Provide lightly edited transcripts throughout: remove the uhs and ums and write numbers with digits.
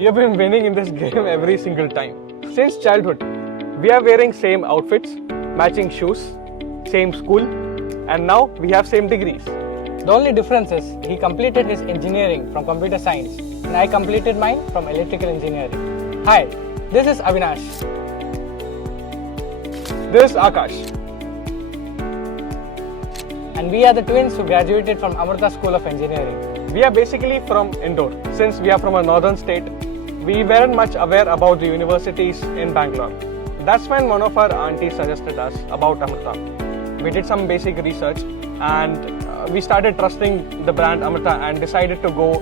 You've been winning in this game every single time. Since childhood, we are wearing same outfits, matching shoes, same school, and now we have same degrees. The only difference is he completed his engineering from computer science and I completed mine from electrical engineering. Hi, this is Avinash. This is Akash. And we are the twins who graduated from Amrita School of Engineering. We are basically from Indore. Since we are from a northern state, we weren't much aware about the universities in Bangalore. That's when one of our aunties suggested us about Amrita. We did some basic research and we started trusting the brand Amrita and decided to go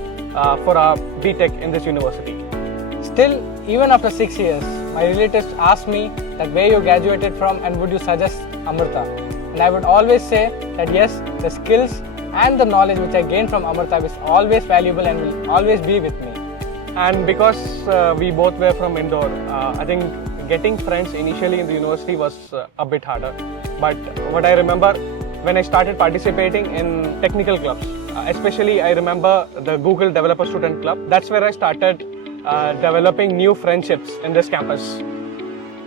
for a BTech in this university. Still, even after 6 years, my relatives asked me that where you graduated from and would you suggest Amrita. And I would always say that yes, the skills and the knowledge which I gained from Amrita is always valuable and will always be with me. And because we both were from Indore, I think getting friends initially in the university was a bit harder. But what I remember when I started participating in technical clubs, especially I remember the Google Developer Student Club, that's where I started developing new friendships in this campus.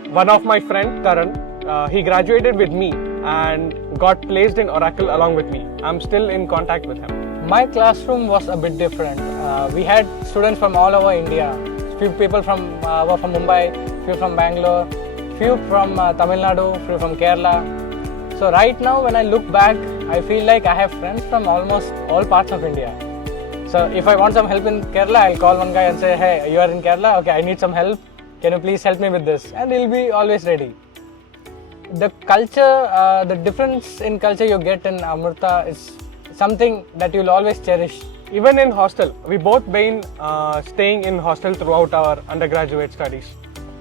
One of my friend, Karan, he graduated with me and got placed in Oracle along with me. I'm still in contact with him. My classroom was a bit different. We had students from all over India. Few people were from Mumbai, few from Bangalore, few from Tamil Nadu, few from Kerala. So right now when I look back, I feel like I have friends from almost all parts of India. So if I want some help in Kerala, I'll call one guy and say, hey, you are in Kerala? Okay, I need some help. Can you please help me with this? And he'll be always ready. The culture, the difference in culture you get in Amrita is something that you'll always cherish. Even in hostel, we both been staying in hostel throughout our undergraduate studies,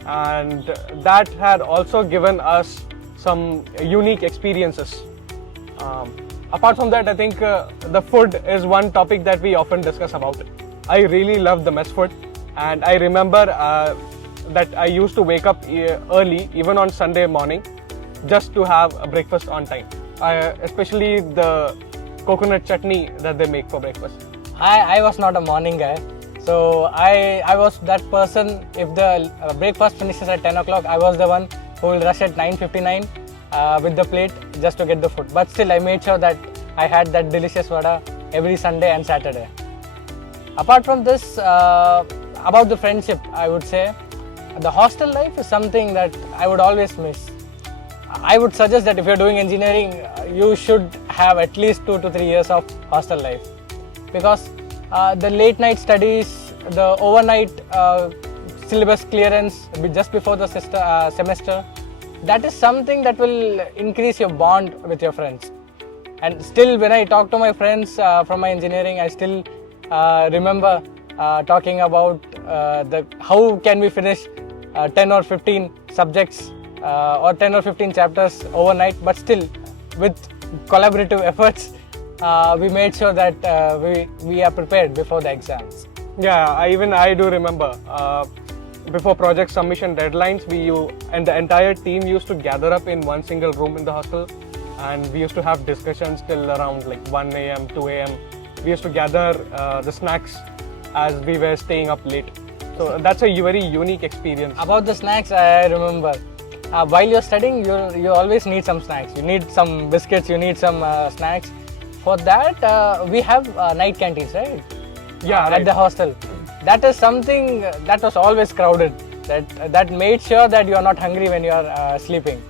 and that had also given us some unique experiences. Apart from that, I think the food is one topic that we often discuss about. I really love the mess food, and I remember that I used to wake up early, even on Sunday morning, just to have a breakfast on time. Especially the coconut chutney that they make for breakfast. I was not a morning guy. So I was that person, if the breakfast finishes at 10 o'clock, I was the one who will rush at 9:59 with the plate just to get the food. But still I made sure that I had that delicious vada every Sunday and Saturday. Apart from this, about the friendship, I would say, the hostel life is something that I would always miss. I would suggest that if you're doing engineering, you should have at least 2 to 3 years of hostel life. Because the late night studies, the overnight syllabus clearance just before the semester, that is something that will increase your bond with your friends. And still when I talk to my friends from my engineering, I still remember talking about how can we finish 10 or 15 subjects or 10 or 15 chapters overnight, but still with collaborative efforts, we made sure that we are prepared before the exams. Yeah, I do remember before project submission deadlines, and the entire team used to gather up in one single room in the hostel, and we used to have discussions till around like 1 a.m., 2 a.m. We used to gather the snacks as we were staying up late. So that's a very unique experience. About the snacks, I remember while you're studying, you always need some snacks. You need some biscuits, you need some snacks. For that, we have night canteens, right? Yeah, at the hostel. That is something that was always crowded. That made sure that you are not hungry when you are sleeping.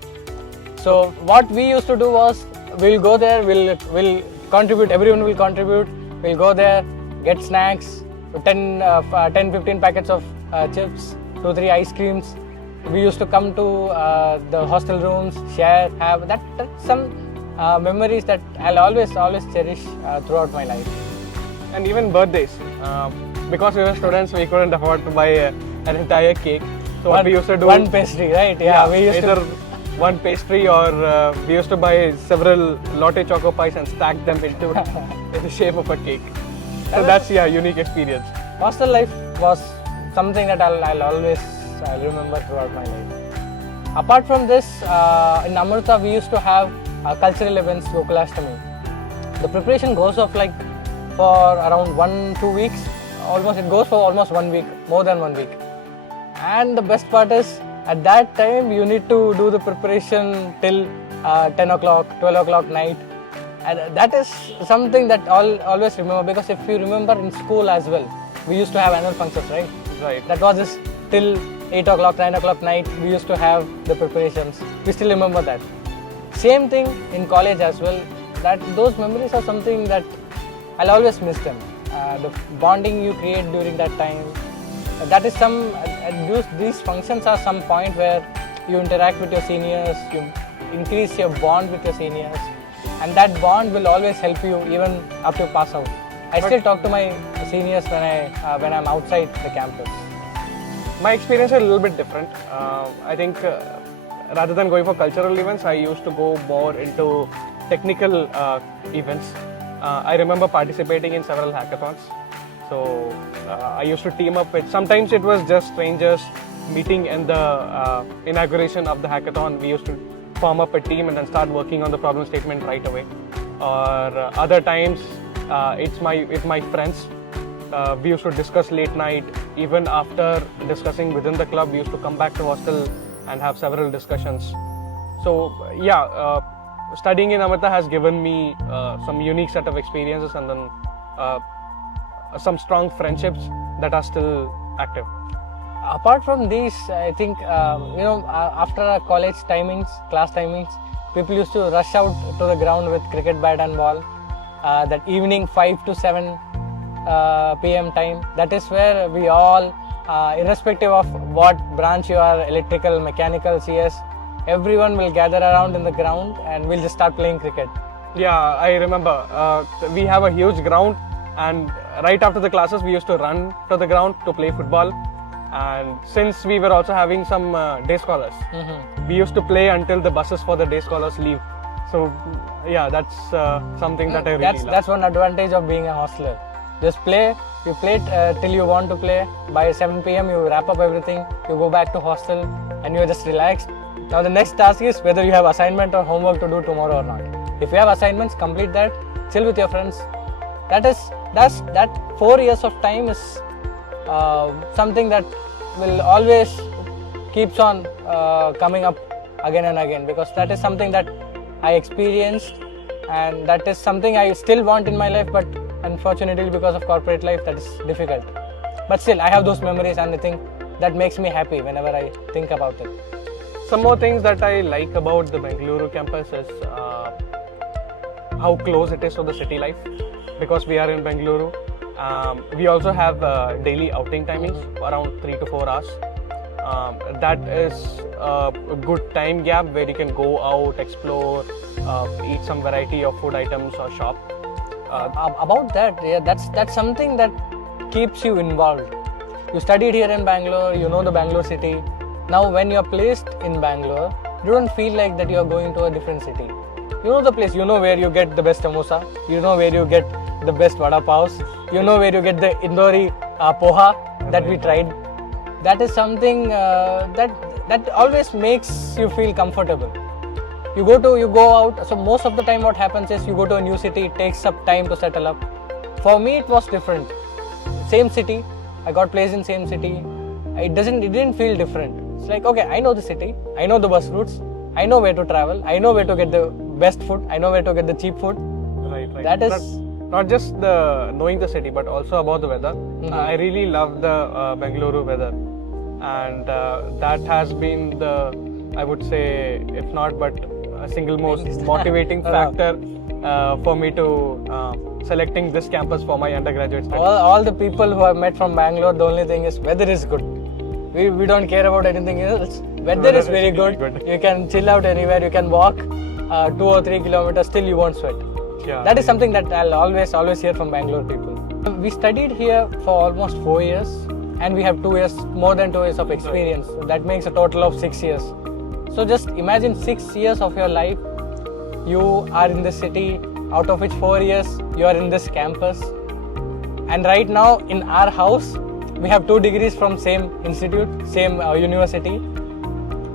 So what we used to do was, we'll go there, we'll contribute. Everyone will contribute. We'll go there, get snacks, 10-15 packets of chips, 2-3 ice creams. We used to come to the hostel rooms, share, have that's some memories that I'll always cherish throughout my life. And even birthdays, because we were students, we couldn't afford to buy an entire cake. So what we used to do, one pastry, right? Yeah, we used either to one pastry, or we used to buy several Lotte Choco Pies and stack them into in the shape of a cake. So that's unique experience. Hostel life was something that I'll always remember throughout my life. Apart from this, in Amrita we used to have cultural events, Gokulashtami. The preparation goes off like for around 1-2 weeks. It goes for almost 1 week, more than 1 week. And the best part is, at that time you need to do the preparation till 10 o'clock, 12 o'clock night. And that is something that I'll always remember, because if you remember in school as well, we used to have annual functions, right? Right. That was just till 8 o'clock, 9 o'clock night, we used to have the preparations. We still remember that. Same thing in college as well. That those memories are something that I'll always miss them. The bonding you create during that time. That is these functions are some point where you interact with your seniors, you increase your bond with your seniors, and that bond will always help you even after you pass out. I still talk to my seniors when I'm outside the campus. My experience is a little bit different. I think rather than going for cultural events, I used to go more into technical events. I remember participating in several hackathons. So I used to team up with, sometimes it was just strangers meeting in the inauguration of the hackathon. We used to form up a team and then start working on the problem statement right away. Or other times it's my friends. We used to discuss late night. Even after discussing within the club, we used to come back to hostel and have several discussions. So yeah, studying in Amrita has given me some unique set of experiences, and then some strong friendships that are still active. Apart from these, I think after our college timings, class timings, people used to rush out to the ground with cricket bat and ball. That evening 5 to 7 p.m. time, that is where we all, irrespective of what branch you are, electrical, mechanical, CS, everyone will gather around in the ground and we'll just start playing cricket. Yeah, I remember. We have a huge ground, and right after the classes we used to run to the ground to play football. And since we were also having some day scholars, we used to play until the buses for the day scholars leave. So yeah, that's something that I really love. That's one advantage of being a hosteler. Just play, you play till you want to play. By 7 p.m. you wrap up everything, you go back to hostel and you're just relaxed. Now the next task is whether you have assignment or homework to do tomorrow or not. If you have assignments, complete that, chill with your friends. That 4 years of time is something that will always keeps on coming up again and again, because that is something that I experienced, and that is something I still want in my life, but unfortunately because of corporate life that is difficult. But still I have those memories, and I think that makes me happy whenever I think about it. Some more things that I like about the Bengaluru campus is how close it is to the city life, because we are in Bengaluru. We also have daily outing timings around 3 to 4 hours. That is a good time gap where you can go out, explore, eat some variety of food items or shop. About that, yeah, that's something that keeps you involved. You studied here in Bangalore, you know the Bangalore city. Now when you're placed in Bangalore, you don't feel like that you're going to a different city. You know the place, you know where you get the best samosa, you know where you get the best vada paos, you know where you get the Indori poha that we tried. That is something that always makes you feel comfortable. You go out, so most of the time what happens is you go to a new city, it takes some time to settle up. For me it was different. Same city, I got placed in same city. It didn't feel different. It's like, okay, I know the city, I know the bus routes, I know where to travel, I know where to get the best food, I know where to get the cheap food. Right. That is not just the knowing the city, but also about the weather. I really love the Bengaluru weather, and that has been the, I would say, if not but a single most motivating factor for me to selecting this campus for my undergraduate studies. All the people who I've met from Bangalore, the only thing is weather is good. We don't care about anything else. Weather is very good. You can chill out anywhere. You can walk 2 or 3 kilometers, still you won't sweat. Yeah. That is something that I'll always hear from Bangalore people. We studied here for almost 4 years, and we have more than 2 years of experience. So that makes a total of 6 years. So just imagine 6 years of your life, you are in the city, out of which 4 years you are in this campus. And right now in our house, we have 2 degrees from same institute, same university.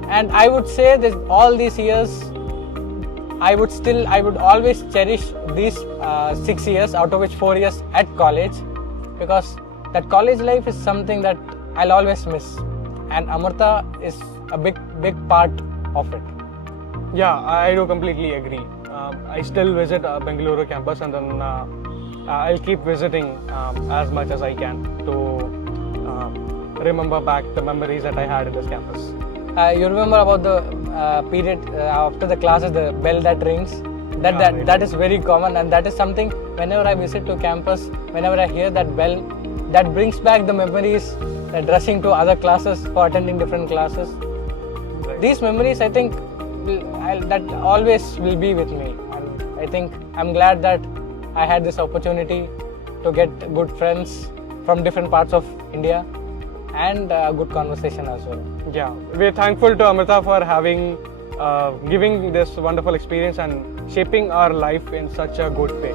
And I would say that all these years, I would always cherish these 6 years, out of which 4 years at college, because that college life is something that I'll always miss, and Amrita is a big part of it. Yeah, I do completely agree. I still visit Bengaluru campus, and then I'll keep visiting as much as I can to remember back the memories that I had in this campus. You remember about the period after the classes, the bell that rings? That is very common, and that is something whenever I visit to campus, whenever I hear that bell, that brings back the memories, that rushing to other classes for attending different classes. Right. These memories, I think, that always will be with me, and I think I'm glad that I had this opportunity to get good friends from different parts of India and good conversation as well. Yeah, we're thankful to Amrita for giving this wonderful experience and shaping our life in such a good way.